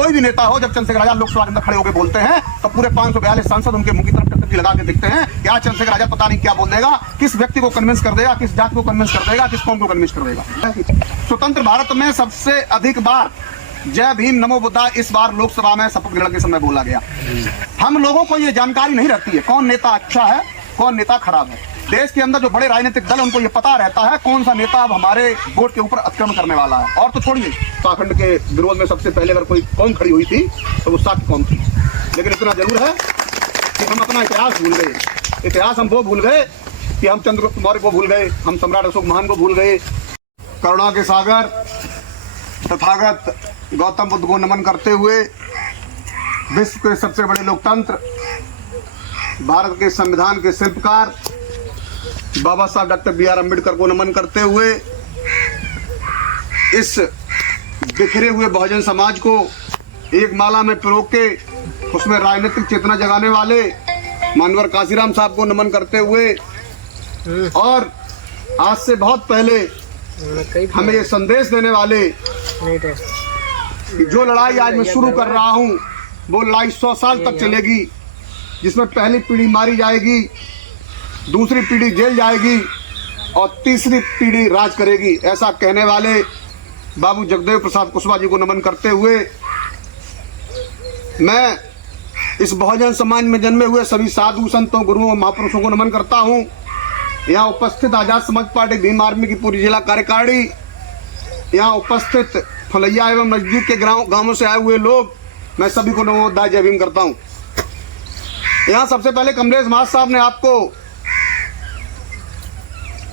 कोई भी नेता हो, जब चंद्रशेखर आजाद लोकसभा के अंदर खड़े होकर बोलते हैं तो पूरे 542 सांसद उनके मुंह की तरफ टकटकी लगा के दिखते हैं कि आज चंद्रशेखर आजाद पता नहीं क्या बोल देगा, किस व्यक्ति को कन्विंस कर देगा, किस जाति को कन्विंस कर देगा, किस कौम को कन्विंस कर देगा। स्वतंत्र भारत में सबसे अधिक बार जय भीम नमो बुद्धा इस बार लोकसभा में शपथ ग्रहण के समय बोला गया। हम लोगों को ये जानकारी नहीं रहती है कौन नेता अच्छा है, कौन नेता खराब है। देश के अंदर जो बड़े राजनीतिक दल उनको ये पता रहता है कौन सा नेता अब हमारे वोट के ऊपर अतिक्रमण करने वाला है। और तो छोड़िए, उत्तराखंड के विरोध में सबसे पहले अगर कोई कौन खड़ी हुई थी तो वो साकी कौन थी। लेकिन इतना जरूर है कि हम अपना इतिहास भूल गए। इतिहास हम वो भूल गए कि हम चंद्रगुप्त मौर्य को भूल गए, हम सम्राट अशोक महान को भूल गए। करुणा के सागर तथागत गौतम बुद्ध को नमन करते हुए, विश्व के सबसे बड़े लोकतंत्र, भारत के संविधान के शिल्पकार बाबा साहब डॉक्टर बी आर अम्बेडकर को नमन करते हुए, इस बिखरे हुए बहुजन समाज को एक माला में पिरो के उसमें राजनीतिक चेतना जगाने वाले मानवर काशीराम साहब को नमन करते हुए, और आज से बहुत पहले हमें ये संदेश देने वाले कि जो लड़ाई आज मैं शुरू कर रहा हूं वो लड़ाई 100 साल तक चलेगी, जिसमें पहली पीढ़ी मारी जाएगी, दूसरी पीढ़ी जेल जाएगी और तीसरी पीढ़ी राज करेगी, ऐसा कहने वाले बाबू जगदेव प्रसाद कुशवाहा जी को नमन करते हुए, मैं इस बहुजन समाज में जन्मे हुए सभी साधु संतों, गुरुओं, महापुरुषों को नमन करता हूं। यहाँ उपस्थित आजाद समाज पार्टी भीम आर्मी की पूरी जिला कार्यकारिणी, यहाँ उपस्थित फलैया एवं नजदीक के गांवों से आए हुए लोग, मैं सभी को नमोदाय जय भीम करता हूं। यहाँ सबसे पहले कमलेश महाराज साहब ने आपको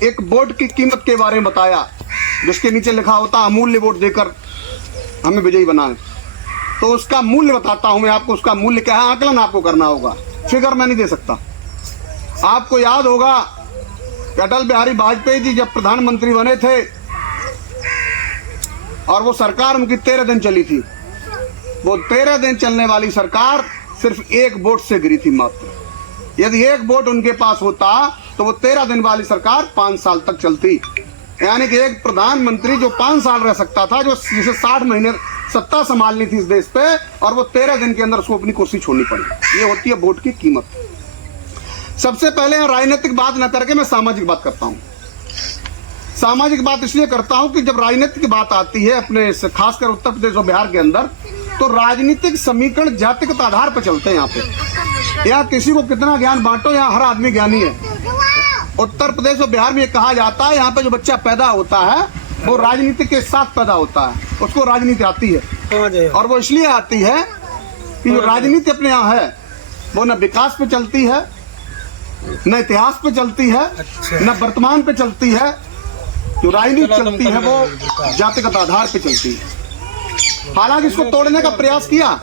एक वोट की कीमत के बारे में बताया, जिसके नीचे लिखा होता अमूल्य वोट देकर हमें विजयी बनाएं। तो उसका मूल्य बताता हूं मैं आपको। उसका मूल्य क्या है, आकलन आपको करना होगा, फिगर मैं नहीं दे सकता। आपको याद होगा कि अटल बिहारी वाजपेयी जी जब प्रधानमंत्री बने थे और वो सरकार उनकी 13 दिन चली थी, वो 13 दिन चलने वाली सरकार सिर्फ एक वोट से गिरी थी मात्र। यदि एक वोट उनके पास होता तो वो 13 दिन वाली सरकार 5 साल तक चलती। यानी कि एक प्रधानमंत्री जो 5 साल रह सकता था, जो जिसे 60 महीने सत्ता संभालनी थी इस देश पे, और वो 13 दिन के अंदर उसको अपनी कुर्सी छोड़नी पड़ी। ये होती है वोट की कीमत। सबसे पहले राजनीतिक बात न करके मैं सामाजिक बात करता हूँ। सामाजिक बात इसलिए करता हूँ कि जब राजनीतिक की बात आती है अपने खासकर उत्तर प्रदेश और बिहार के अंदर, तो राजनीतिक समीकरण जातिगत आधार पर चलते हैं। यहाँ पे यहाँ किसी को कितना ज्ञान बांटो, यहाँ हर आदमी ज्ञानी है। उत्तर प्रदेश और बिहार में ये कहा जाता है यहाँ पे जो बच्चा पैदा होता है वो राजनीति के साथ पैदा होता है, उसको राजनीति आती है। और वो इसलिए आती है कि जो राजनीति अपने यहाँ है वो न विकास पे चलती है, न इतिहास पे चलती है, न वर्तमान पे चलती है। जो राजनीति चलती है वो जातिगत आधार पे चलती है। हालांकि इसको तोड़ने का प्रयास किया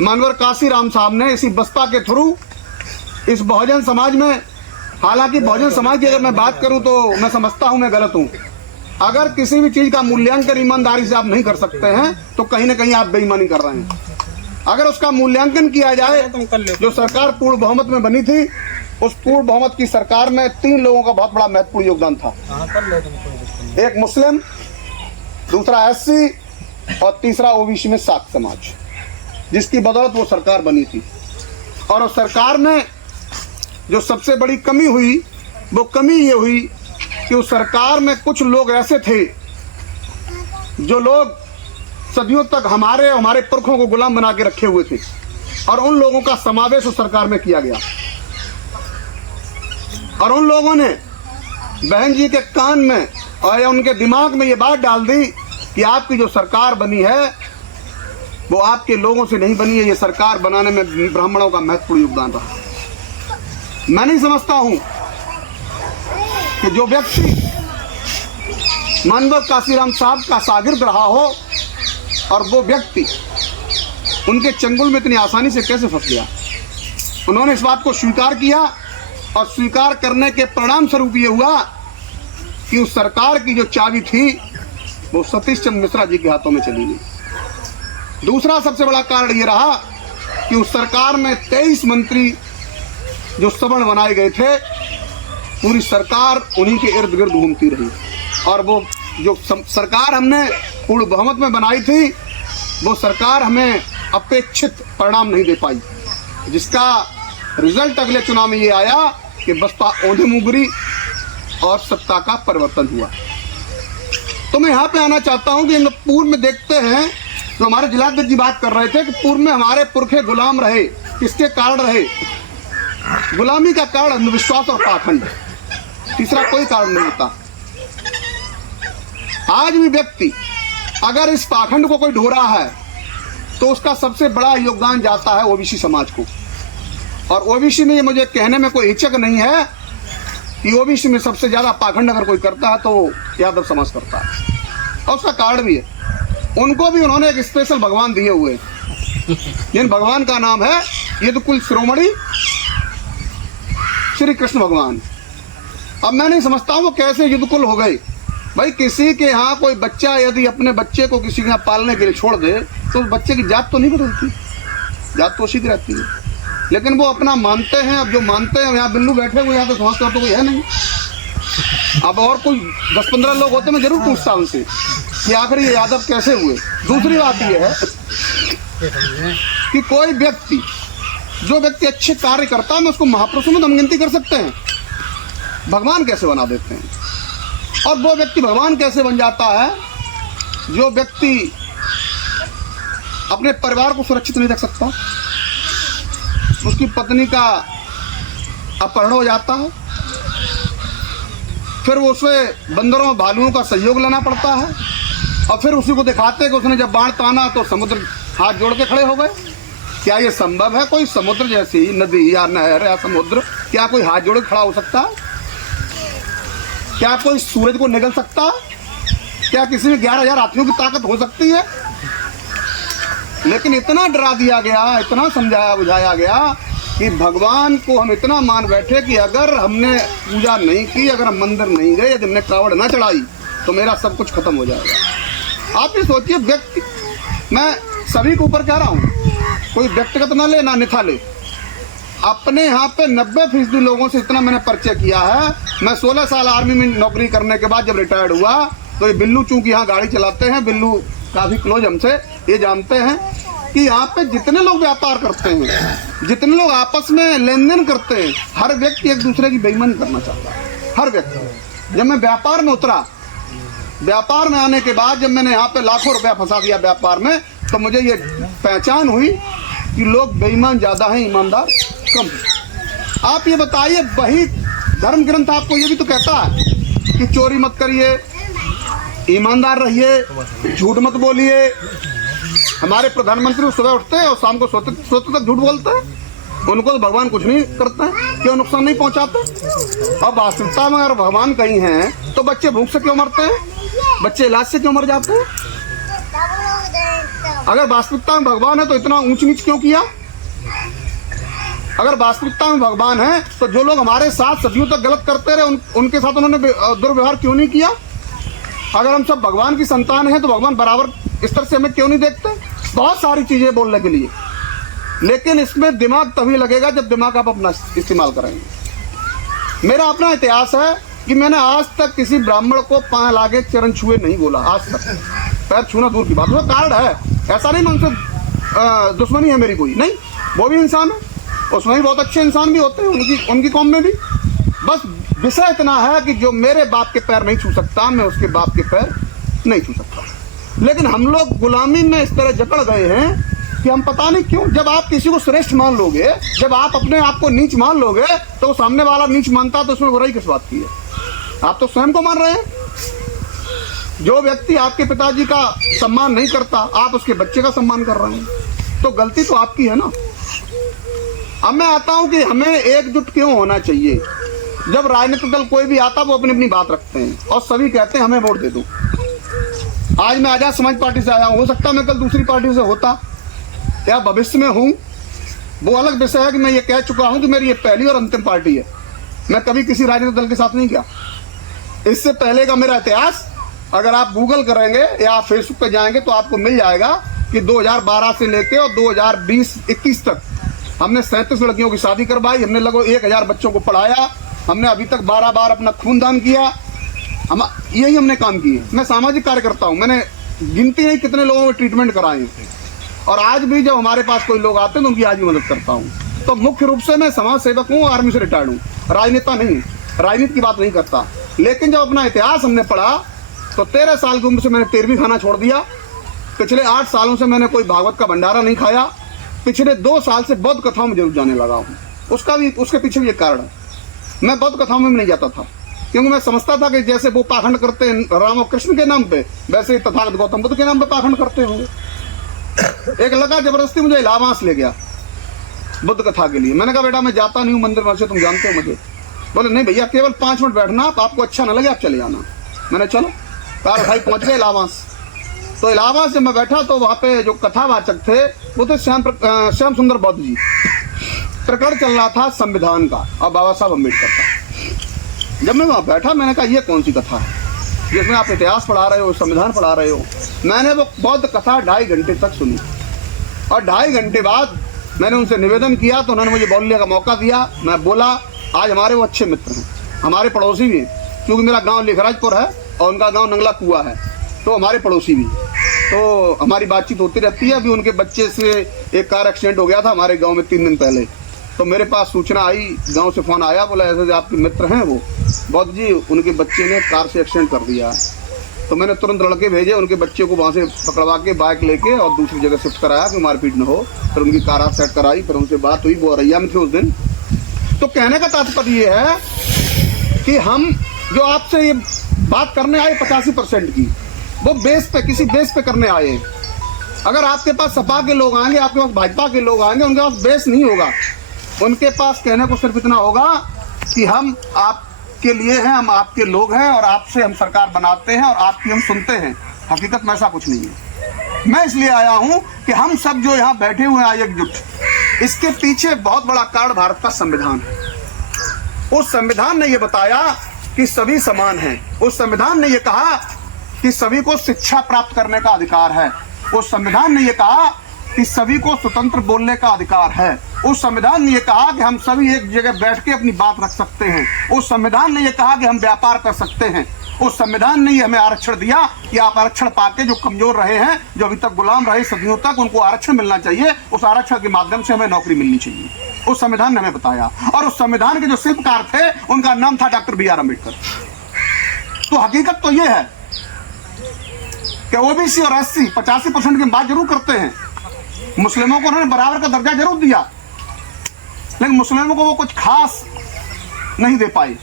मानवर काशीराम साहब ने इसी बसपा के थ्रू इस बहुजन समाज में। हालांकि बहुजन समाज की अगर मैं बात करूं तो मैं समझता हूं मैं गलत हूं। अगर किसी भी चीज का मूल्यांकन ईमानदारी से आप नहीं कर सकते हैं तो कहीं ना कहीं आप बेईमानी कर रहे हैं। अगर उसका मूल्यांकन किया जाए, जो सरकार पूर्ण बहुमत में बनी थी, उस पूर्ण बहुमत की सरकार में 3 लोगों का बहुत बड़ा महत्वपूर्ण योगदान था। एक मुस्लिम, दूसरा एससी और तीसरा ओबीसी में साख समाज, जिसकी बदौलत वो सरकार बनी थी। और उस सरकार में जो सबसे बड़ी कमी हुई वो कमी ये हुई कि उस सरकार में कुछ लोग ऐसे थे जो लोग सदियों तक हमारे पुरखों को गुलाम बना के रखे हुए थे, और उन लोगों का समावेश उस सरकार में किया गया। और उन लोगों ने बहन जी के कान में और उनके दिमाग में ये बात डाल दी कि आपकी जो सरकार बनी है वो आपके लोगों से नहीं बनी है, ये सरकार बनाने में ब्राह्मणों का महत्वपूर्ण योगदान रहा। मैं नहीं समझता हूं कि जो व्यक्ति मानवर काशीराम साहब का शागिर्द रहा हो और वो व्यक्ति उनके चंगुल में इतनी आसानी से कैसे फंस गया। उन्होंने इस बात को स्वीकार किया और स्वीकार करने के परिणाम स्वरूप ये हुआ कि उस सरकार की जो चाबी थी वो सतीश चंद्र मिश्रा जी के हाथों में चली गई। दूसरा सबसे बड़ा कारण ये रहा कि उस सरकार में 23 मंत्री जो सवर्ण बनाए गए थे, पूरी सरकार उन्हीं के इर्द गिर्द घूमती रही। और वो जो सरकार हमने पूर्ण बहुमत में बनाई थी वो सरकार हमें अपेक्षित परिणाम नहीं दे पाई, जिसका रिजल्ट अगले चुनाव में ये आया कि बसपा औंधे मुंगरी और सत्ता का परिवर्तन हुआ। तो मैं यहाँ पे आना चाहता हूँ कि हम लोग पूर्व में देखते हैं, तो हमारे जिलाध्यक्ष जी बात कर रहे थे कि पूर्व में हमारे पुरखे गुलाम रहे, किसके कारण रहे? गुलामी का कारण अंधविश्वास और पाखंड, तीसरा कोई कारण नहीं होता। आज भी व्यक्ति अगर इस पाखंड को कोई ढो रहा है तो उसका सबसे बड़ा योगदान जाता है ओबीसी समाज को। और ओबीसी में ये मुझे कहने में कोई हिचक नहीं है कि ओबीसी में सबसे ज्यादा पाखंड अगर कोई करता है तो यादव समाज करता है, और उसका कारण भी है। उनको भी उन्होंने एक स्पेशल भगवान दिए हुए, जिन भगवान का नाम है ये तो कुल शिरोमणि श्री कृष्ण भगवान। अब मैं नहीं समझता हूँ वो कैसे युद्धकुल हो गए। भाई किसी के यहाँ कोई बच्चा यदि अपने बच्चे को किसी के यहाँ पालने के लिए छोड़ दे तो उस बच्चे की जात तो नहीं बदलती, जात तो उसी की रहती है। लेकिन वो अपना मानते हैं। अब जो मानते हैं, यहाँ बिल्लू बैठे हुए, यहाँ तो समझता तो कोई है नहीं। अब और कोई 10-15 लोग होते, मैं जरूर पूछता उनसे कि आखिर ये यादव कैसे हुए। दूसरी बात ये है कि कोई व्यक्ति, जो व्यक्ति अच्छे कार्य करता है, मैं उसको महापुरुषों में हम गिनती कर सकते हैं, भगवान कैसे बना देते हैं। और वो व्यक्ति भगवान कैसे बन जाता है जो व्यक्ति अपने परिवार को सुरक्षित नहीं रख सकता, उसकी पत्नी का अपहरण हो जाता है, फिर वो उसे बंदरों भालुओं का सहयोग लेना पड़ता है, और फिर उसी को दिखाते कि उसने जब बाढ़ ताना तो समुद्र हाथ जोड़ के खड़े हो गए। क्या ये संभव है? कोई समुद्र जैसी नदी या नहर या समुद्र, क्या कोई हाथ जोड़ के खड़ा हो सकता है? क्या कोई सूरज को निगल सकता है? क्या किसी में 11,000 हाथियों की ताकत हो सकती है? लेकिन इतना डरा दिया गया, इतना समझाया बुझाया गया कि भगवान को हम इतना मान बैठे कि अगर हमने पूजा नहीं की, अगर हम मंदिर नहीं गए, यदि हमने कावड़ ना चढ़ाई तो मेरा सब कुछ खत्म हो जाएगा। आप ये सोचिए, व्यक्ति, मैं सभी के ऊपर कह रहा हूँ, कोई व्यक्तिगत ना ले ना निथा ले। अपने यहाँ पे 90% लोगों से इतना मैंने परिचय किया है। मैं 16 साल आर्मी में नौकरी करने के बाद जब रिटायर्ड हुआ तो ये बिल्लू चूंकि यहाँ गाड़ी चलाते हैं, बिल्लू काफी क्लोज हमसे, ये जानते हैं कि यहाँ पे जितने लोग व्यापार करते हैं, जितने लोग आपस में लेन देन करते हैं, हर व्यक्ति एक दूसरे की बेईमानी करना चाहता है, हर व्यक्ति। जब मैं व्यापार में उतरा, व्यापार में आने के बाद जब मैंने यहाँ पे लाखों रुपया फंसा दिया व्यापार में, तो मुझे ये पहचान हुई कि लोग बेईमान ज्यादा हैं, ईमानदार कम। आप ये बताइए, वही धर्म ग्रंथ आपको ये भी तो कहता है कि चोरी मत करिए, ईमानदार रहिए, झूठ मत बोलिए। हमारे प्रधानमंत्री सुबह उठते हैं और शाम को सोते तक झूठ बोलते हैं। उनको तो भगवान कुछ नहीं करते हैं, क्यों नुकसान नहीं पहुंचाते। अब वास्तविकता में अगर भगवान कहीं हैं तो बच्चे भूख से क्यों मरते हैं, बच्चे इलाज से क्यों मर जाते हैं? अगर वास्तविकता में भगवान है तो इतना ऊंच नीच क्यों किया? अगर वास्तविकता में भगवान है तो जो लोग हमारे साथ सदियों तक गलत करते रहे, उनके साथ उन्होंने दुर्व्यवहार क्यों नहीं किया? अगर हम सब भगवान की संतान हैं तो भगवान बराबर स्तर से हमें क्यों नहीं देखते? बहुत सारी चीजें बोलने के लिए, लेकिन इसमें दिमाग तभी लगेगा जब दिमाग आप अपना इस्तेमाल करेंगे। मेरा अपना इतिहास है कि मैंने आज तक किसी ब्राह्मण को पांव लागे चरण छुए नहीं बोला, आज तक। पैर छूना दूर की बात, वो कार्ड है, ऐसा नहीं मैं उनसे दुश्मनी है मेरी कोई नहीं। वो भी इंसान है, उसमें भी बहुत अच्छे इंसान भी होते हैं, उनकी कौम में भी। बस विषय इतना है कि जो मेरे बाप के पैर नहीं छू सकता, मैं उसके बाप के पैर नहीं छू सकता। लेकिन हम लोग गुलामी में इस तरह जकड़ गए हैं कि हम पता नहीं क्यों, जब आप किसी को श्रेष्ठ मान लोगे, जब आप अपने आप को नीच मान लोगे, तो सामने वाला नीच मानता तो उसमें बुराई किस बात की है? आप तो स्वयं को मान रहे हैं। जो व्यक्ति आपके पिताजी का सम्मान नहीं करता, आप उसके बच्चे का सम्मान कर रहे हैं, तो गलती तो आपकी है ना। अब मैं आता हूं कि हमें एकजुट क्यों होना चाहिए। जब राजनीतिक दल कोई भी आता, वो अपनी अपनी बात रखते हैं और सभी कहते हैं हमें वोट दे दो। आज मैं आजाद समाज पार्टी से आया हूं, हो सकता मैं कल दूसरी पार्टी से होता या भविष्य में हूं, वो अलग विषय है कि मैं ये कह चुका हूं कि मेरी ये पहली और अंतिम पार्टी है। मैं कभी किसी राजनीतिक दल के साथ नहीं गया। इससे पहले का मेरा इतिहास अगर आप गूगल करेंगे या फेसबुक पे जाएंगे तो आपको मिल जाएगा कि 2012 से लेके और 2020-21 तक हमने 37 लड़कियों की शादी करवाई, हमने लगभग 1000 बच्चों को पढ़ाया, हमने अभी तक 12 बार अपना खून दान किया। यही हमने काम किए। मैं सामाजिक कार्य करता हूँ, मैंने गिनती नहीं कितने लोगों के ट्रीटमेंट कराए। और आज भी जब हमारे पास कोई लोग आते हैं तो उनकी आज भी मदद करता हूँ। तो मुख्य रूप से मैं समाज सेवक हूँ, आर्मी से रिटायर्ड हूँ, राजनेता नहीं, राजनीति की बात नहीं करता। लेकिन जब अपना इतिहास हमने पढ़ा तो 13 साल की उम्र से मैंने 13वीं खाना छोड़ दिया। पिछले 8 सालों से मैंने कोई भागवत का भंडारा नहीं खाया। पिछले 2 साल से बौद्ध कथाओं में जरूर जाने लगा हूँ। उसके पीछे भी एक कारण है। मैं बौद्ध कथाओं में नहीं जाता था क्योंकि मैं समझता था कि जैसे वो पाखंड करते हैं राम और कृष्ण के नाम पे, वैसे ही तथागत गौतम बुद्ध के नाम पे पाखंड करते होंगे। एक लड़का जबरदस्ती मुझे इलाहाबाद ले गया बुद्ध कथा के लिए। मैंने कहा बेटा मैं जाता नहीं हूँ मंदिर में से, तुम जानते हो मुझे। बोले नहीं भैया केवल 5 मिनट बैठना, आपको अच्छा ना लगे आप चले जाना। मैंने चलो कार भाई पहुंच गए इलाहाबाद। तो इलाहाबाद से मैं बैठा तो वहाँ पे जो कथावाचक थे वो थे श्याम सुंदर बौद्ध जी। प्रकरण चल रहा था संविधान का और बाबा साहब अम्बेडकर का। जब मैं वहाँ बैठा मैंने कहा ये कौन सी कथा है जिसमें आप इतिहास पढ़ा रहे हो, संविधान पढ़ा रहे हो। मैंने वो बौद्ध कथा 2.5 घंटे तक सुनी और 2.5 घंटे बाद मैंने उनसे निवेदन किया तो उन्होंने मुझे बोलने का मौका दिया। मैं बोला आज हमारे वो अच्छे मित्र हैं, हमारे पड़ोसी भी हैं, क्योंकि मेरा गांव लिखराजपुर है और उनका गांव नंगला कुआ है, तो हमारे पड़ोसी भी। तो हमारी बातचीत होती रहती है। अभी उनके बच्चे से एक कार एक्सीडेंट हो गया था हमारे गाँव में 3 दिन पहले। तो मेरे पास सूचना आई, गांव से फ़ोन आया, बोला ऐसे आपके मित्र हैं वो बौद्ध जी, उनके बच्चे ने कार से एक्सीडेंट कर दिया। तो मैंने तुरंत लड़के भेजे, उनके बच्चे को वहाँ से पकड़वा के बाइक लेके और दूसरी जगह शिफ्ट कराया कि मारपीट न हो। फिर उनकी कार सेट कराई, फिर उनसे बात हुई, वो औरैया में थे उस दिन। तो कहने का तात्पर्य ये है कि हम जो आपसे ये बात करने आए 85% की, वो बेस पे किसी बेस पे करने आए हैं। अगर आपके पास सपा के लोग आएंगे, आपके पास भाजपा के लोग आएंगे, उनके पास बेस नहीं होगा। उनके पास कहने को सिर्फ इतना होगा कि हम आपके लिए हैं, हम आपके लोग हैं और आपसे हम सरकार बनाते हैं और आपकी हम सुनते हैं। हकीकत में ऐसा कुछ नहीं है। मैं इसलिए आया हूं कि हम सब जो यहाँ बैठे हुए हैं एकजुट, इसके पीछे बहुत बड़ा कारण भारत का संविधान है। उस संविधान ने यह बताया कि सभी समान हैं। उस संविधान ने यह कहा कि सभी को शिक्षा प्राप्त करने का अधिकार है। उस संविधान ने यह कहा कि सभी को स्वतंत्र बोलने का अधिकार है। उस संविधान ने यह कहा कि हम सभी एक जगह बैठ के अपनी बात रख सकते हैं। उस संविधान ने यह कहा कि हम व्यापार कर सकते हैं। उस संविधान ने हमें आरक्षण दिया कि आप आरक्षण पाके जो कमजोर रहे हैं, जो अभी तक गुलाम रहे सदियों तक, उनको आरक्षण मिलना चाहिए। उस आरक्षण के माध्यम से हमें नौकरी मिलनी चाहिए। उस संविधान ने हमें बताया। और उस संविधान के जो शिल्पकार थे उनका नाम था डॉक्टर बी आर अम्बेडकर। तो हकीकत तो यह है कि ओबीसी और एससी 85% की बात जरूर करते हैं। मुस्लिमों को उन्होंने बराबर का दर्जा जरूर दिया, लेकिन मुस्लिमों को वो कुछ खास नहीं दे पाए।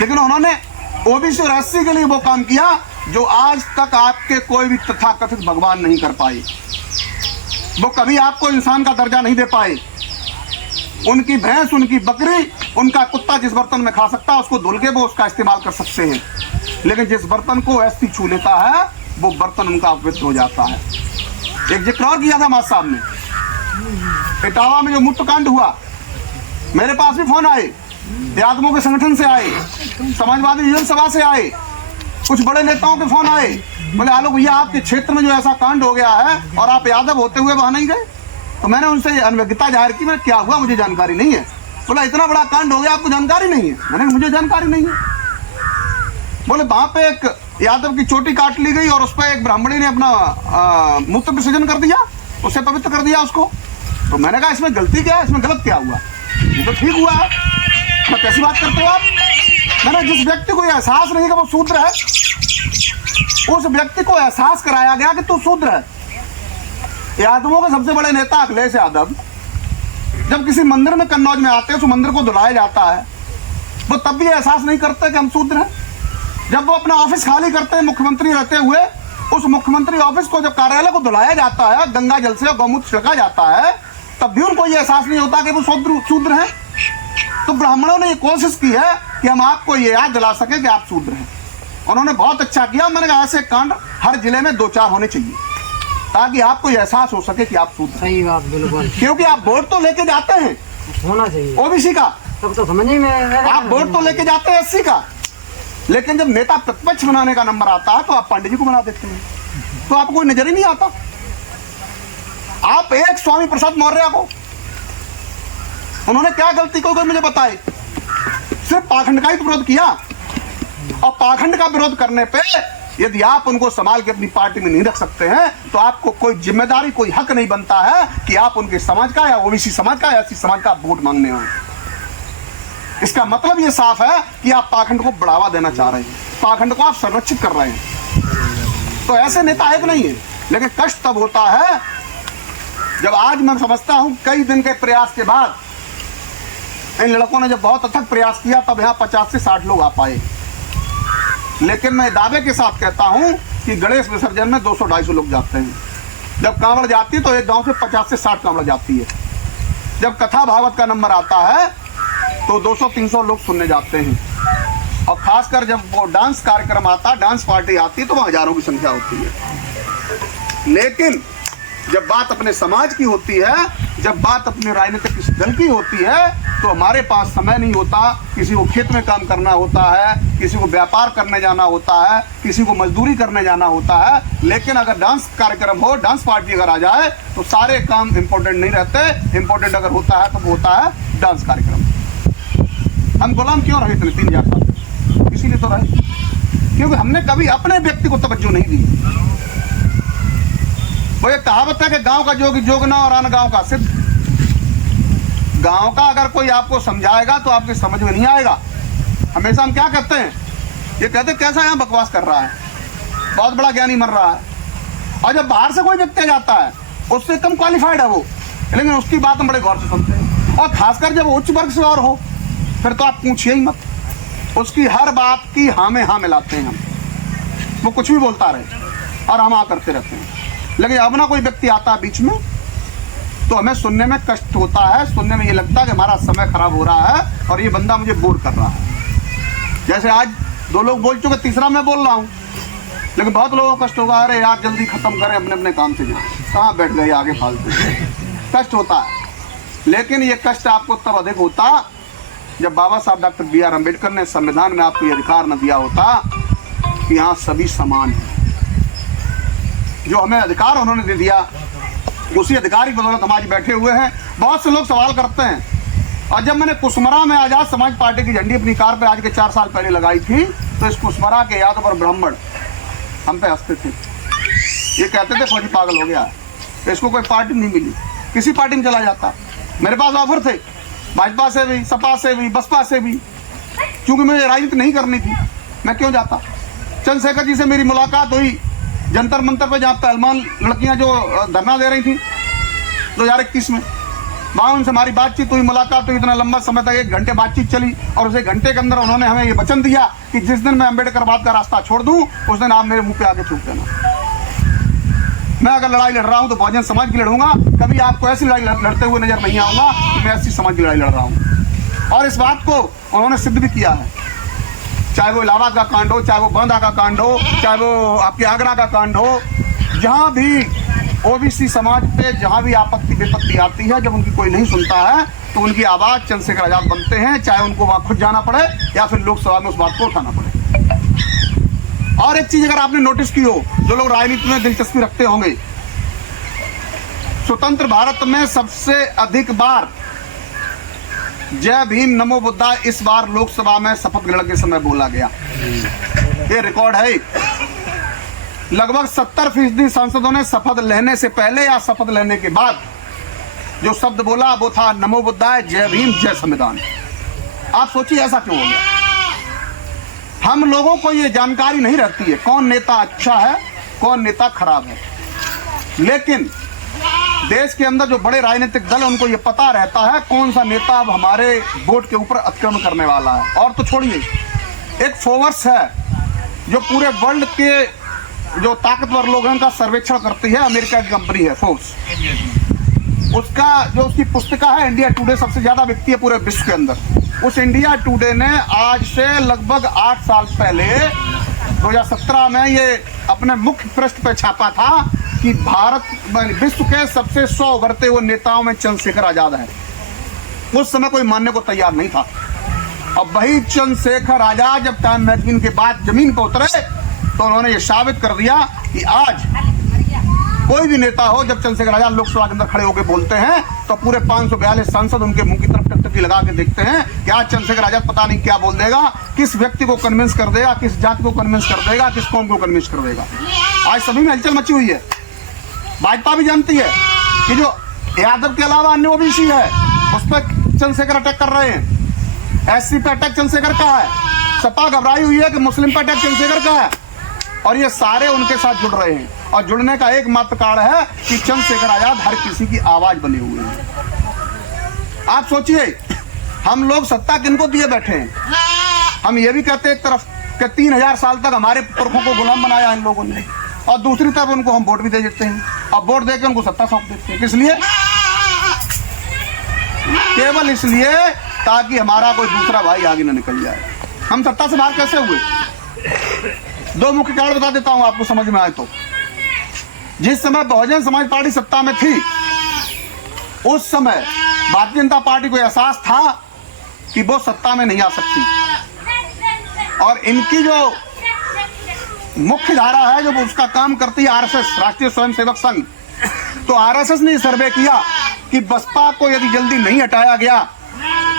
लेकिन उन्होंने ओबीसी और एससी के लिए वो काम किया जो आज तक आपके कोई भी तथाकथित भगवान नहीं कर पाए। वो कभी आपको इंसान का दर्जा नहीं दे पाए। उनकी भैंस, उनकी बकरी, उनका कुत्ता जिस बर्तन में खा सकता है उसको धुल के वो उसका इस्तेमाल कर सकते हैं, लेकिन जिस बर्तन को एससी छू लेता है वो बर्तन उनका अपवित्र हो जाता है। एक जिक्र और किया था मास्टर साहब ने, इटावा में जो मूत्रकांड हुआ, मेरे पास भी फोन आए, आदमों के संगठन से आए, समाजवादी युवा सभा से आए, कुछ बड़े नेताओं के फोन आए। बोले आलोक भैया आपके क्षेत्र में जो ऐसा कांड हो गया है और आप यादव होते हुए वहां नहीं गए। तो मैंने उनसे अनभिज्ञता जाहिर की, मैं क्या हुआ मुझे जानकारी नहीं है। बोला इतना बड़ा कांड हो गया आपको जानकारी नहीं है। मैंने मुझे जानकारी नहीं है। बोले वहां पे एक यादव की चोटी काट ली गई और उस पर एक ब्राह्मणी ने अपना मूत्र विसर्जन कर दिया, उससे पवित्र कर दिया उसको। तो मैंने कहा इसमें गलती क्या है, इसमें गलत क्या हुआ? ये तो ठीक हुआ है। तो कैसी बात करते हो आप? मैंने जिस व्यक्ति को एहसास नहीं कि वो शूद्र है, उस व्यक्ति को एहसास कराया गया कि तू शूद्र है। यादवों के सबसे बड़े नेता अखिलेश यादव जब किसी मंदिर में कन्नौज में आते हैं, उस मंदिर को धुलाया जाता है, वो तब भी एहसास नहीं करते कि हम शूद्र हैं। जब वो अपना ऑफिस खाली करते हैं मुख्यमंत्री रहते हुए, उस मुख्यमंत्री ऑफिस को जब कार्यालय को धुलाया जाता है, गंगा जल से गौमूत्र छिड़का जाता है, तब भी उनको ये एहसास नहीं होता कि वो शूद्र हैं। तो ब्राह्मणों ने ये कोशिश की है कि हम आपको ये याद दिला सके कि आप शूद्र हैं। उन्होंने बहुत अच्छा किया। मैंने कहा ऐसे कांड हर जिले में 2-4 होने चाहिए ताकि आपको ये एहसास हो सके कि आप शूद्र। सही बात, बिल्कुल। क्योंकि आप वोट तो लेके जाते हैं होना चाहिए ओबीसी का, तब तो समझ में आप वोट तो लेके जाते हैं एससी का, लेकिन जब नेता प्रतिपक्ष बनाने का नंबर आता है तो आप पांडे जी को बना देते हैं। तो आपको कोई नजर ही नहीं आता। आप एक स्वामी प्रसाद मौर्य को, उन्होंने क्या गलती कोई मुझे बताए? सिर्फ पाखंड का ही विरोध किया, और पाखंड का विरोध करने पे यदि आप उनको संभाल के अपनी पार्टी में नहीं रख सकते हैं तो आपको कोई जिम्मेदारी, कोई हक नहीं बनता है कि आप उनके समाज का या ओबीसी समाज का या एससी समाज का वोट मांगने हो। इसका मतलब ये साफ है कि आप पाखंड को बढ़ावा देना चाह रहे हैं, पाखंड को आप संरक्षित कर रहे हैं। तो ऐसे नेता एक नहीं है। लेकिन कष्ट तब होता है जब आज मैं समझता हूं कई दिन के प्रयास के बाद इन लड़कों ने जब बहुत अथक प्रयास किया तब यहाँ 50 से 60 लोग आ पाए। लेकिन मैं दावे के साथ कहता हूं कि गणेश विसर्जन में 200-250 लोग जाते हैं। जब कांवड़ जाती है तो एक गांव से 50 से 60 कांवड़ जाती है। जब कथा भागवत का नंबर आता है तो 200-300 लोग सुनने जाते हैं। और खासकर जब वो डांस कार्यक्रम आता, डांस पार्टी आती है तो वहाँ हजारों की संख्या होती है। लेकिन जब बात अपने समाज की होती है, जब बात अपने राजनीतिक दल की होती है तो हमारे पास समय नहीं होता। किसी को खेत में काम करना होता है, किसी को व्यापार करने जाना होता है, किसी को मजदूरी करने जाना होता है। लेकिन अगर डांस कार्यक्रम हो, डांस पार्टी अगर आ जाए तो सारे काम इंपॉर्टेंट नहीं रहते। इंपॉर्टेंट अगर होता है तो वो होता है डांस कार्यक्रम। हम गुलाम क्यों रहे इतने 3000 साल? इसीलिए तो रहे क्योंकि हमने कभी अपने व्यक्ति को तवज्जो नहीं दी। वो एक कहावत है कि गांव का जोगी जोगना और आन गांव का सिद्ध। गांव का अगर कोई आपको समझाएगा तो आपकी समझ में नहीं आएगा। हमेशा हम क्या कहते हैं, ये कहते कैसा यहाँ बकवास कर रहा है, बहुत बड़ा ज्ञानी मर रहा है। और जब बाहर से कोई व्यक्ति जाता है उससे कम क्वालिफाइड है वो, लेकिन उसकी बात हम बड़े गौर से सुनते हैं। और खासकर जब उच्च वर्ग से और हो फिर तो आप पूछिए ही मत, उसकी हर बात की हाँ में हाँ मिलाते हैं हम। वो कुछ भी बोलता रहे और हम हाँ करते रहते हैं। लेकिन अब ना कोई व्यक्ति आता है बीच में तो हमें सुनने में कष्ट होता है, सुनने में ये लगता है कि हमारा समय खराब हो रहा है और ये बंदा मुझे बोर कर रहा है। जैसे आज 2 लोग बोल चुके, तीसरा मैं बोल रहा हूँ, लेकिन बहुत लोगों को कष्ट होगा, अरे यार जल्दी खत्म करें, अपने अपने काम से जाए, कहाँ बैठ गए आगे फालतू। कष्ट होता है, लेकिन ये कष्ट आपको तब अधिक होता जब बाबा साहब डॉक्टर B.R. अम्बेडकर ने संविधान में आपको ये अधिकार न दिया होता कि यहाँ सभी समान हैं। जो हमें अधिकार उन्होंने दे दिया, उसी अधिकार की बदौलत हम आज बैठे हुए हैं। बहुत से लोग सवाल करते हैं। और जब मैंने कुशमरा में आजाद समाज पार्टी की झंडी अपनी कार पे आज के 4 साल पहले लगाई थी तो इस कुशमरा के यादों पर ब्राह्मण हम पे हंसते थे। ये कहते थे फौजी पागल हो गया है, तो इसको कोई पार्टी नहीं मिली, किसी पार्टी में चला जाता। मेरे पास ऑफर थे भाजपा से भी, सपा से भी, बसपा से भी, क्योंकि मुझे राजनीति नहीं करनी थी। मैं क्यों जाता? चंद्रशेखर जी से मेरी मुलाकात हुई जंतर मंतर पे, जहाँ पहलवान लड़कियां जो धरना दे रही थी 2021 में, वहाँ उनसे हमारी बातचीत हुई, मुलाकात हुई। इतना लंबा समय तक 1 घंटे बातचीत चली और उस 1 घंटे के अंदर उन्होंने हमें ये वचन दिया कि जिस दिन मैं अम्बेडकरवाद का रास्ता छोड़ दूं उस दिन आप मेरे मुंह पे आगे थूक देना। मैं अगर लड़ाई लड़ रहा हूं तो बहुजन समाज की लड़ूंगा, कभी आपको ऐसी लड़ाई लड़ते हुए नजर नहीं आऊंगा कि मैं ऐसी समाज की लड़ाई लड़ रहा हूं। और इस बात को उन्होंने सिद्ध भी किया है, चाहे वो इलाहाबाद का कांड हो, चाहे वो बांदा का कांड हो, चाहे वो आपके आगरा का कांड हो। जहां भी ओबीसी समाज पे जहां भी आपत्ति विपत्ति आती है, जब उनकी कोई नहीं सुनता है तो उनकी आवाज चंद्रशेखर आजाद बनते हैं, चाहे उनको वहां खुद जाना पड़े या फिर लोकसभा में उस बात को उठाना पड़े। और एक चीज अगर आपने नोटिस की हो, जो लोग राजनीति में दिलचस्पी रखते होंगे, स्वतंत्र भारत में सबसे अधिक बार जय भीम नमो बुद्धा इस बार लोकसभा में शपथ ग्रहण के समय बोला गया। ये रिकॉर्ड है। लगभग 70% सांसदों ने शपथ लेने से पहले या शपथ लेने के बाद जो शब्द बोला वो था नमो बुद्धाय, जय भीम, जय संविधान। आप सोचिए ऐसा क्यों हो गया? हम लोगों को ये जानकारी नहीं रहती है कौन नेता अच्छा है, कौन नेता खराब है। लेकिन देश के अंदर जो बड़े राजनीतिक दल है उनको ये पता रहता है कौन सा नेता अब हमारे वोट के ऊपर अतिक्रमण करने वाला है। और तो छोड़िए, एक फोर्स है जो पूरे वर्ल्ड के जो ताकतवर लोग हैं उनका सर्वेक्षण करती है, अमेरिका की कंपनी है फोर्स। उसका जो उसकी पुस्तिका है इंडिया टुडे, सबसे ज्यादा बिकती है पूरे विश्व के अंदर। उस इंडिया टुडे ने आज से लगभग 8 साल पहले 2017 में ये अपने मुख्य पृष्ठ पे छापा था कि भारत विश्व के सबसे 100 उभरते हुए नेताओं में चंद्रशेखर आजाद है। उस समय कोई मानने को तैयार नहीं था। अब वही चंद्रशेखर आजाद जब टाइम मैगजीन के बाद जमीन पर उतरे तो उन्होंने ये साबित कर दिया कि आज कोई भी नेता हो, जब चंद्रशेखर आजाद लोकसभा के अंदर खड़े होकर बोलते हैं तो पूरे 542 सांसद उनके मुंह की तरफ टकटकी लगा के देखते हैं कि आज चंद्रशेखर आजाद पता नहीं क्या बोल देगा, किस व्यक्ति को कन्विंस कर देगा, किस जाति को कन्विंस कर देगा, किस कौम को कन्विंस कर देगा। आज सभी में हलचल मची हुई है। भाजपा भी जानती है कि जो यादव के अलावा अन्य ओबीसी है उस पर चंद्रशेखर अटैक कर रहे हैं। एससी पे अटैक चंद्रशेखर का है। सपा घबराई हुई है कि मुस्लिम पे अटैक चंद्रशेखर का है, और ये सारे उनके साथ जुड़ रहे हैं। और जुड़ने का एकमात्र कारण है कि चंद्रशेखर आजाद हर किसी की आवाज बने हुए हैं। आप सोचिए, हम लोग सत्ता किनको दिए बैठे हैं। हम ये भी कहते हैं एक तरफ कि 3000 साल तक हमारे पुरखों को गुलाम बनाया इन लोगों ने, और दूसरी तरफ उनको हम वोट भी दे देते हैं, और वोट देकर उनको सत्ता सौंप देते हैं। किस लिए? केवल इसलिए ताकि हमारा कोई दूसरा भाई आगे न निकल जाए। हम सत्ता से बाहर कैसे हुए? दो मुख्य कारण बता देता हूं आपको, समझ में आए तो। जिस समय बहुजन समाज पार्टी सत्ता में थी, उस समय भारतीय जनता पार्टी को एहसास था कि वो सत्ता में नहीं आ सकती, और इनकी जो मुख्य धारा है, जो उसका काम करती है आरएसएस, राष्ट्रीय स्वयंसेवक संघ, तो आरएसएस ने सर्वे किया कि बसपा को यदि जल्दी नहीं हटाया गया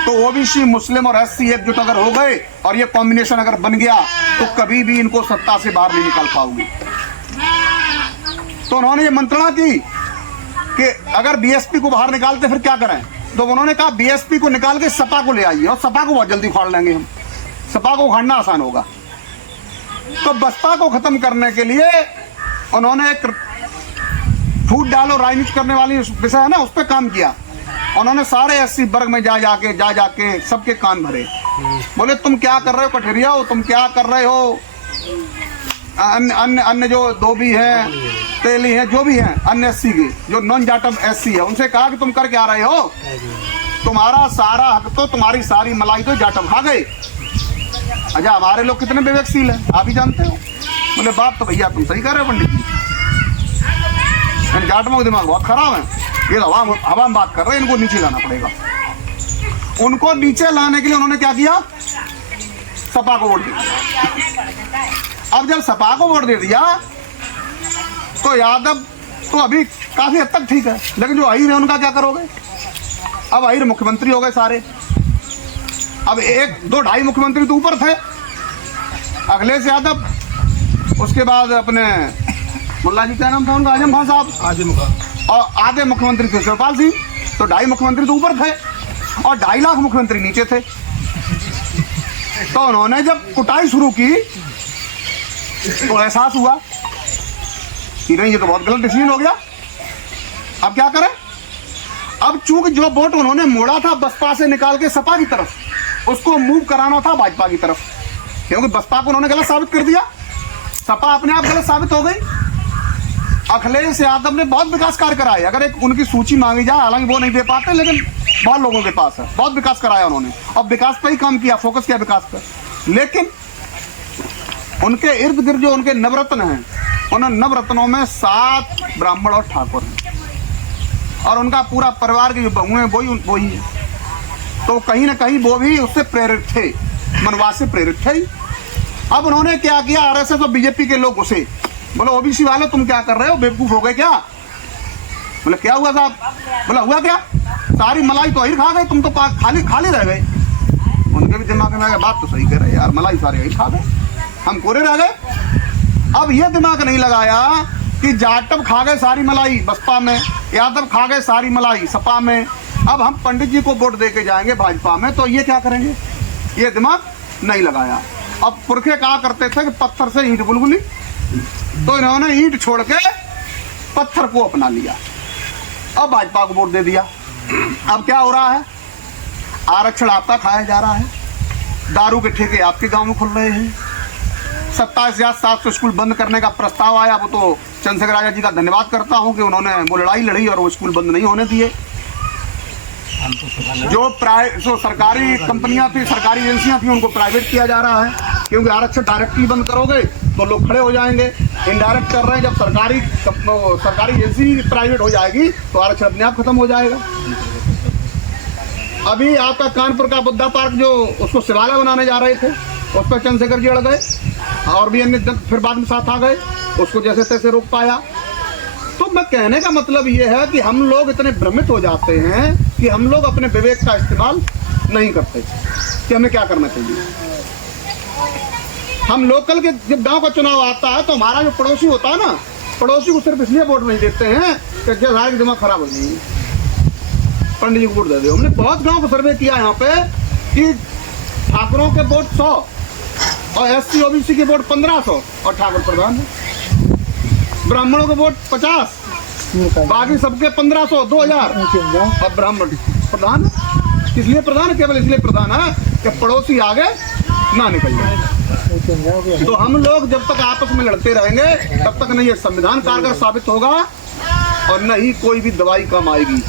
तो ओबीसी, मुस्लिम और एससी एकजुट अगर हो गए और ये कॉम्बिनेशन अगर बन गया तो कभी भी इनको सत्ता से बाहर नहीं निकाल पाओगे। तो उन्होंने ये मंत्रणा की कि अगर बीएसपी को बाहर निकालते फिर क्या करें, तो उन्होंने कहा बीएसपी को निकाल के सपा को ले आइए, और सपा को बहुत जल्दी उखाड़ लेंगे हम, सपा को उखाड़ना आसान होगा। तो बसपा को खत्म करने के लिए उन्होंने एक फूट डालो राजनीति करने वाली विषय है ना, उस पर काम किया। उन्होंने सारे एससी वर्ग में जा जाके सबके कान भरे। बोले तुम क्या कर रहे हो कठेरिया हो, तुम क्या कर रहे हो, अन्य जो धोबी हैं, तेली हैं, जो भी हैं अन्य एससी के, जो नॉन जाटव एससी है, उनसे कहा कि तुम कर क्या रहे हो, तुम्हारा सारा हक तो, तुम्हारी सारी मलाई तो जाटव खा गए। अच्छा, हमारे लोग कितने विवेकशील हैं आप ही जानते हो। बोले बात तो भैया तुम सही कर रहे हो पंडित जी, जाटवों का दिमाग बहुत खराब है, ये हवा में बात कर रहे हैं, इनको नीचे लाना पड़ेगा। उनको नीचे लाने के लिए उन्होंने क्या किया? सपा को वोट दे दिया। अब जब सपा को वोट दे दिया तो यादव तो अभी काफी हद तक ठीक है, लेकिन जो अहीर है उनका क्या करोगे? अब अहीर मुख्यमंत्री हो गए सारे। अब 1, 2, 2.5 मुख्यमंत्री तो ऊपर थे, अखिलेश यादव, उसके बाद अपने मुल्ला जी क्या नाम था उनका, आजम खान साहब, आजम खान, और आधे मुख्यमंत्री थे शिवपाल सिंह, तो 2.5 मुख्यमंत्री तो ऊपर थे और 2.5 लाख मुख्यमंत्री नीचे थे। तो उन्होंने जब कुटाई शुरू की तो एहसास हुआ कि नहीं, ये तो बहुत गलत डिसीजन हो गया। अब क्या करें? अब चूंकि जो वोट उन्होंने मोड़ा था बसपा से निकाल के सपा की तरफ, उसको मूव कराना था भाजपा की तरफ, क्योंकि बसपा को उन्होंने गलत साबित कर दिया, सपा अपने आप गलत साबित हो गई। अखिलेश यादव ने बहुत विकास कार्य कराए, अगर एक उनकी सूची मांगी जाए, हालांकि वो नहीं दे पाते, लेकिन बहुत लोगों के पास है, बहुत विकास कराया उन्होंने, और विकास पर ही काम किया, फोकस किया विकास पर। लेकिन उनके इर्द गिर्द जो उनके नवरत्न हैं, उन नवरत्नों में 7 ब्राह्मण और ठाकुर हैं, और उनका पूरा परिवार के जो बहू हैं वही है। तो कहीं ना कहीं वो भी उससे प्रेरित थे, मनवास से प्रेरित थे। अब उन्होंने क्या किया, आरएसएस और बीजेपी के लोग उसे बोलो ओबीसी वाले तुम क्या कर रहे हो, बेवकूफ हो गए क्या? बोले क्या हुआ साहब? बोला हुआ क्या, सारी मलाई तो अहीर खा गए, तुम तो खाली रह गए। उनके भी दिमाग में आ गया, बात तो सही कह रहे यार, मलाई सारे अहीर खा गए, हम कोरे रह गए। अब ये दिमाग नहीं लगाया कि जाटव खा गए सारी मलाई बसपा में, यादव खा गए सारी मलाई सपा में, अब हम पंडित जी को वोट दे के जाएंगे भाजपा में, तो ये क्या करेंगे? ये दिमाग नहीं लगाया। अब पुरखे कहा करते थे कि पत्थर से ईंट बुलबुली, तो इन्होंने ईंट छोड़ के पत्थर को अपना लिया, अब भाजपा को वोट दे दिया। अब क्या हो रहा है? आरक्षण आपका खाया जा रहा है, दारू के ठेके आपके गांव में खुल रहे हैं, 27,700 स्कूल बंद करने का प्रस्ताव आया। वो तो चंद्रशेखर आजाद जी का धन्यवाद करता हूं कि उन्होंने वो लड़ाई लड़ी और वो स्कूल बंद नहीं होने दिए। जो सरकारी कंपनियां थी, सरकारी एजेंसियां थी, उनको प्राइवेट किया जा रहा है, क्योंकि आरक्षण डायरेक्टली बंद करोगे तो लोग खड़े हो जाएंगे। इनडायरेक्ट कर रहे हैं, जब सरकारी एजेंसी प्राइवेट हो जाएगी तो आरक्षण अपने आप खत्म हो जाएगा। अभी आपका कानपुर का बुद्धा पार्क जो उसको शिवालय बनाने जा रहे थे, उस पर चंद्रशेखर जी अड़ गए और भी अन्य फिर बाद में साथ आ गए, उसको जैसे तैसे रोक पाया। तो तो मैं कहने का मतलब ये है कि हम लोग इतने भ्रमित हो जाते हैं कि हम लोग अपने विवेक का इस्तेमाल नहीं करते कि हमें क्या करना चाहिए। हम लोकल के जब गांव का चुनाव आता है तो हमारा जो पड़ोसी होता है ना, पड़ोसी को सिर्फ इसलिए वोट नहीं देते हैं कि जगह की दिमाग खराब हो जाएगी, पंडित जी को वोट दे दो। हमने बहुत गांव को सर्वे किया यहाँ पे कि ठाकुरों के वोट 100 और SC OBC के वोट 1500 और ठाकुर प्रधान, ब्राह्मणों के वोट 50, बाकी सबके 1500 2000 और ब्राह्मण प्रधान। इसलिए प्रधान, केवल इसलिए प्रधान है कि पड़ोसी आगे ना निकल जाए। तो हम लोग जब तक आपस में लड़ते रहेंगे तब तक न ये संविधान कारगर साबित होगा और न ही कोई भी दवाई काम आएगी।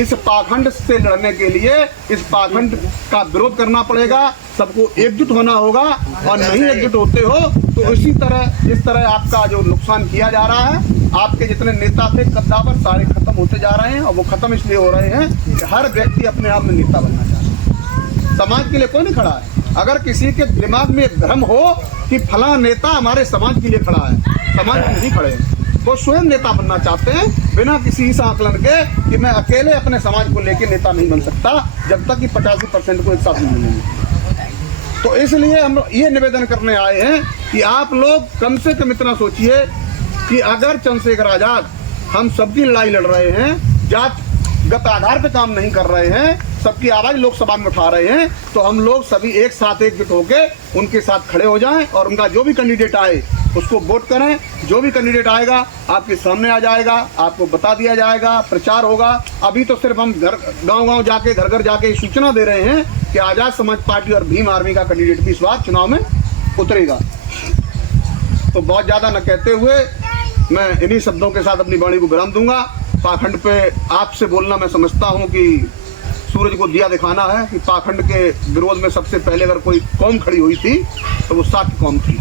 इस पाखंड से लड़ने के लिए इस पाखंड का विरोध करना पड़ेगा, सबको एकजुट होना होगा। और नहीं एकजुट होते हो तो इसी तरह जिस तरह आपका जो नुकसान किया जा रहा है, आपके जितने नेता थे कद्दावर सारे खत्म होते जा रहे हैं। और वो खत्म इसलिए हो रहे हैं कि हर व्यक्ति अपने आप में नेता बनना चाहता है, समाज के लिए कोई नहीं खड़ा है। अगर किसी के दिमाग में भ्रम हो कि फला नेता हमारे समाज के लिए खड़ा है, समाज में नहीं खड़े, वो स्वयं नेता बनना चाहते हैं बिना किसी इस आकलन के कि मैं अकेले अपने समाज को लेकर नेता नहीं बन सकता, जब तक कि 85% को एक साथ नहीं मिलेंगे। तो इसलिए हम ये निवेदन करने आए हैं कि आप लोग कम से कम इतना सोचिए कि अगर चंद्रशेखर आजाद हम सबकी लड़ाई लड़ रहे हैं, जातगत आधार पर काम नहीं कर रहे हैं, सबकी आवाज लोकसभा में उठा रहे हैं, तो हम लोग सभी एक साथ एकजुट होकर उनके साथ खड़े हो जाएं और उनका जो भी कैंडिडेट आए उसको वोट करें। जो भी कैंडिडेट आएगा आपके सामने आ जाएगा, आपको बता दिया जाएगा, प्रचार होगा। अभी तो सिर्फ हम गांव जाके घर घर जाके सूचना दे रहे हैं कि आजाद समाज पार्टी और भीम आर्मी का कैंडिडेट भी इस बार चुनाव में उतरेगा। तो बहुत ज्यादा न कहते हुए मैं इन्हीं शब्दों के साथ अपनी वाणी को विराम दूंगा। पाखंड पे आपसे बोलना मैं समझता हूँ कि सूरज को दिया दिखाना है कि पाखंड के विरोध में सबसे पहले अगर कोई कौम खड़ी हुई थी तो वो शाक्य कौम थी।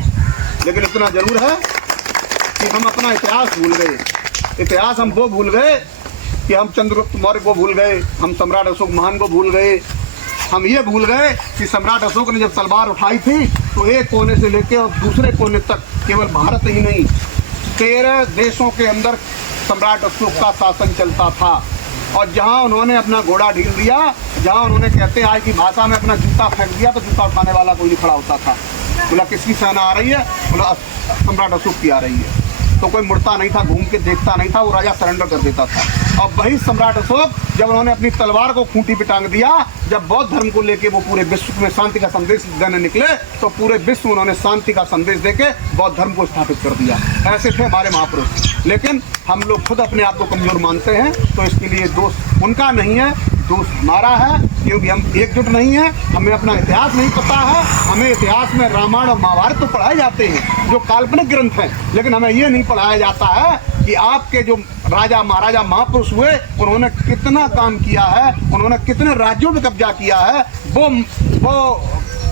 लेकिन इतना जरूर है कि हम अपना इतिहास भूल गए। इतिहास हम वो भूल गए कि हम चंद्रगुप्त मौर्य को भूल गए, हम सम्राट अशोक महान को भूल गए। हम ये भूल गए कि सम्राट अशोक ने जब तलवार उठाई थी तो एक कोने से लेकर और दूसरे कोने तक केवल भारत ही नहीं 13 देशों के अंदर सम्राट अशोक का शासन चलता था। और जहां उन्होंने अपना घोड़ा ढील दिया, जहां उन्होंने कहते आए की भाषा में अपना जूता फेंक दिया, तो जूता उठाने वाला कोई नहीं खड़ा होता था। बोला किसकी सेना आ रही है, बोला सम्राट अशोक की आ रही है, तो कोई मुड़ता नहीं था, घूम के देखता नहीं था, वो राजा सरेंडर कर देता था। और वही सम्राट अशोक जब उन्होंने अपनी तलवार को खूंटी पे टांग दिया, जब बौद्ध धर्म को लेके वो पूरे विश्व में शांति का संदेश देने निकले, तो पूरे विश्व में उन्होंने शांति का संदेश देके बौद्ध धर्म को स्थापित कर दिया। ऐसे थे हमारे महापुरुष। लेकिन हम लोग खुद अपने आप को कमजोर मानते हैं, तो इसके लिए दोष उनका नहीं है, दोष हमारा है, क्योंकि हम एकजुट नहीं है। हमें अपना इतिहास नहीं पता है। हमें इतिहास में रामायण और महाभारत तो पढ़ाए जाते हैं जो काल्पनिक ग्रंथ हैं, लेकिन हमें ये नहीं पढ़ाया जाता है कि आपके जो राजा महाराजा महापुरुष हुए उन्होंने कितना काम किया है, उन्होंने कितने राज्यों पे कब्जा किया है। वो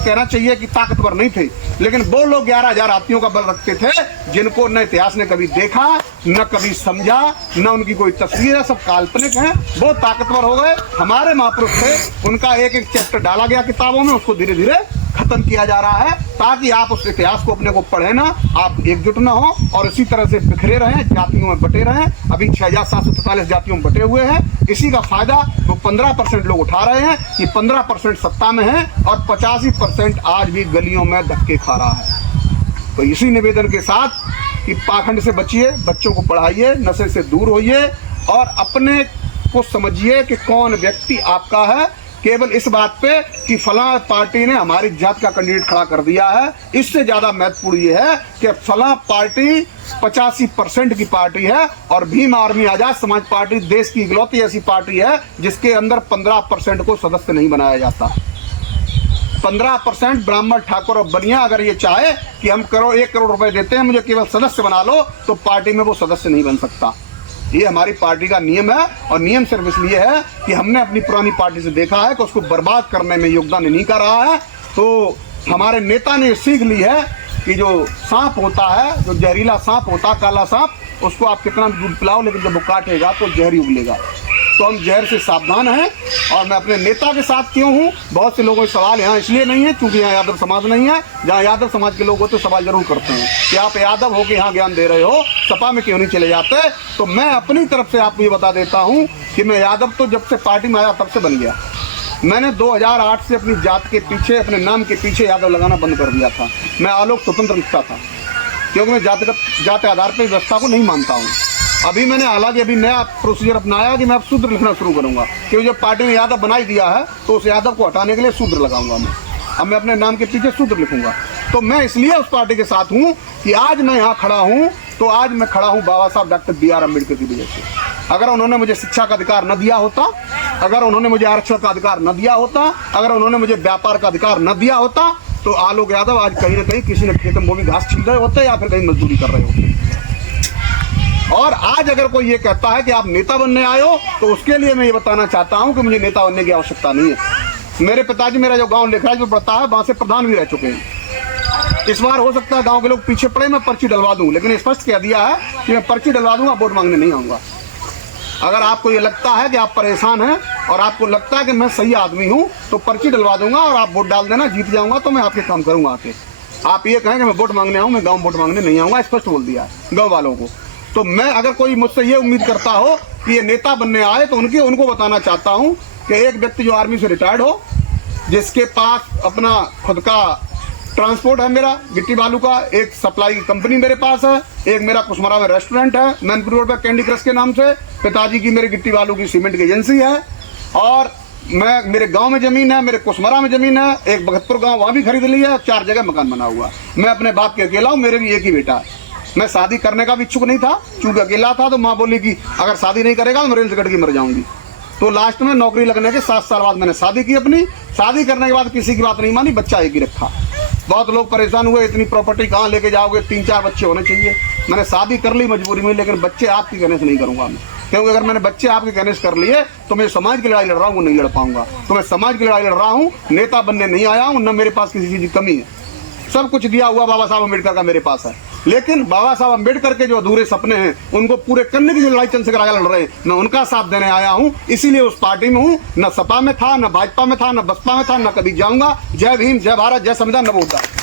कहना चाहिए कि ताकतवर नहीं थे, लेकिन वो लोग 11,000 हाथियों का बल रखते थे, जिनको न इतिहास ने कभी देखा, न कभी समझा, न उनकी कोई तस्वीर है, सब काल्पनिक है। वो ताकतवर हो गए। हमारे महापुरुष थे, उनका एक एक चैप्टर डाला गया किताबों में, उसको धीरे धीरे खत्म किया जा रहा है, ताकि आप उस इतिहास को अपने को पढ़े ना, आप एकजुट ना हो और इसी तरह से बिखरे रहें, जातियों में बटे रहें। अभी 6,743 जातियों में बटे हुए हैं। इसी का फायदा वो 15% लोग उठा रहे हैं कि 15% सत्ता में है और 85% आज भी गलियों में धक्के खा रहा है। तो इसी निवेदन के साथ कि पाखंड से बचिए, बच्चों को पढ़ाइए, नशे से दूर होइए और अपने को समझिए कि कौन व्यक्ति आपका है। केवल इस बात पे कि फला पार्टी ने हमारी जात का कैंडिडेट खड़ा कर दिया है, इससे ज्यादा महत्वपूर्ण ये है कि फला पार्टी 85% की पार्टी है और भीम आर्मी आजाद समाज पार्टी देश की इकलौती ऐसी पार्टी है जिसके अंदर 15% को सदस्य नहीं बनाया जाता। 15% ब्राह्मण ठाकुर और बनिया अगर ये चाहे कि हम 1 करोड़ रुपए देते हैं, मुझे केवल सदस्य बना लो, तो पार्टी में वो सदस्य नहीं बन सकता। ये हमारी पार्टी का नियम है और नियम सिर्फ इसलिए है कि हमने अपनी पुरानी पार्टी से देखा है कि उसको बर्बाद करने में योगदान नहीं कर रहा है। तो हमारे नेता ने सीख ली है कि जो सांप होता है, जो जहरीला सांप होता है, काला सांप, उसको आप कितना भी दूध पिलाओ, लेकिन जब वो काटेगा तो जहर ही उगलेगा। तो हम जहर से सावधान हैं। और मैं अपने नेता के साथ क्यों हूँ, बहुत से लोगों के सवाल यहाँ इसलिए नहीं है क्योंकि यहाँ यादव समाज नहीं है। जहाँ यादव समाज के लोग होते तो सवाल जरूर करते हैं कि आप यादव होकर यहाँ ज्ञान दे रहे हो, सपा में क्यों नहीं चले जाते। तो मैं अपनी तरफ से आपको ये बता देता हूँ कि मैं यादव तो जब से पार्टी में आया तब से बन गया। मैंने 2008 से अपनी जात के पीछे, अपने नाम के पीछे यादव लगाना बंद कर दिया था। मैं आलोक स्वतंत्र लिखता था क्योंकि मैं जात आधार पर व्यवस्था को नहीं मानता हूँ। अभी मैंने हालांकि अभी नया प्रोसीजर अपनाया कि मैं अब शूद्र लिखना शुरू करूंगा, क्योंकि जब पार्टी ने यादव बनाई दिया है तो उस यादव को हटाने के लिए शूद्र लगाऊंगा मैं। अब मैं अपने नाम के पीछे शूद्र लिखूंगा। तो मैं इसलिए उस पार्टी के साथ हूं कि आज मैं यहाँ खड़ा हूं तो आज मैं खड़ा हूं बाबा साहब डॉक्टर BR अम्बेडकर की वजह से। अगर उन्होंने मुझे शिक्षा का अधिकार न दिया होता, अगर उन्होंने मुझे आरक्षण का अधिकार न दिया होता, अगर उन्होंने मुझे व्यापार का अधिकार न दिया होता, तो आलोक यादव आज कहीं ना कहीं किसी ने खेत में वो भी घास छील रहे होते या फिर कहीं मजदूरी कर रहे होते। और आज अगर कोई ये कहता है कि आप नेता बनने आए हो, तो उसके लिए मैं ये बताना चाहता हूं कि मुझे नेता बनने की आवश्यकता नहीं है। मेरे पिताजी, मेरा जो गांव लेखराज में पड़ता है, वहां से प्रधान भी रह चुके हैं। इस बार हो सकता है गांव के लोग पीछे पड़े, मैं पर्ची डलवा दूं, लेकिन स्पष्ट कह दिया है कि मैं पर्ची डलवा दूंगा, वोट मांगने नहीं आऊंगा। अगर आपको ये लगता है कि आप परेशान हैं और आपको लगता है कि मैं सही आदमी हूं, तो पर्ची डलवा दूंगा और आप वोट डाल देना, जीत जाऊंगा तो मैं आपके काम करूंगा आके। आप ये कहें कि मैं वोट मांगने आऊं, मैं गाँव वोट मांगने नहीं आऊंगा, स्पष्ट बोल दिया है गाँव वालों को। तो मैं, अगर कोई मुझसे ये उम्मीद करता हो कि ये नेता बनने आए, तो उनको बताना चाहता हूं कि एक व्यक्ति जो आर्मी से रिटायर्ड हो, जिसके पास अपना खुद का ट्रांसपोर्ट है, मेरा गिट्टी बालू का एक सप्लाई कंपनी मेरे पास है, एक मेरा कुशमरा में रेस्टोरेंट है मैनपुर रोड पर कैंडी क्रश के नाम से, पिताजी की मेरी गिट्टी बालू की सीमेंट की एजेंसी है, और मैं, मेरे गांव में जमीन है, मेरे कुशमरा में जमीन है, एक भगतपुर गांव वहां भी खरीद लिया है, 4 जगह मकान बना हुआ। मैं अपने बाप के अकेला हूँ, मेरे भी एक ही बेटा है। मैं शादी करने का भी इच्छुक नहीं था क्योंकि अकेला था, तो माँ बोली कि अगर शादी नहीं करेगा तो मैं रेल से कट के मर जाऊंगी। तो लास्ट में नौकरी लगने के 7 साल बाद मैंने शादी की अपनी। शादी करने के बाद किसी की बात नहीं मानी, बच्चा एक ही रखा। बहुत लोग परेशान हुए, इतनी प्रॉपर्टी कहाँ लेके जाओगे, 3-4 बच्चे होने चाहिए। मैंने शादी कर ली मजबूरी में, लेकिन बच्चे आपके कहने से नहीं करूंगा मैं, क्योंकि अगर मैंने बच्चे आपके कहने से कर लिए तो मैं समाज की लड़ाई लड़ रहा हूँ, वो नहीं लड़ पाऊंगा। तो मैं समाज की लड़ाई लड़ रहा हूँ, नेता बनने नहीं आया हूँ, न मेरे पास किसी चीज की कमी है। सब कुछ दिया हुआ बाबा साहब अम्बेडकर का मेरे पास है, लेकिन बाबा साहब अम्बेडकर के जो अधूरे सपने हैं उनको पूरे करने की जो लड़ाई चंद्रशेखर आजाद लड़ रहे हैं, मैं उनका साथ देने आया हूं। इसीलिए उस पार्टी में हूं, न सपा में था, न भाजपा में था, न बसपा में था, न कभी जाऊंगा। जय भीम, जय भारत, जय संविधान, नमो बुद्धाय।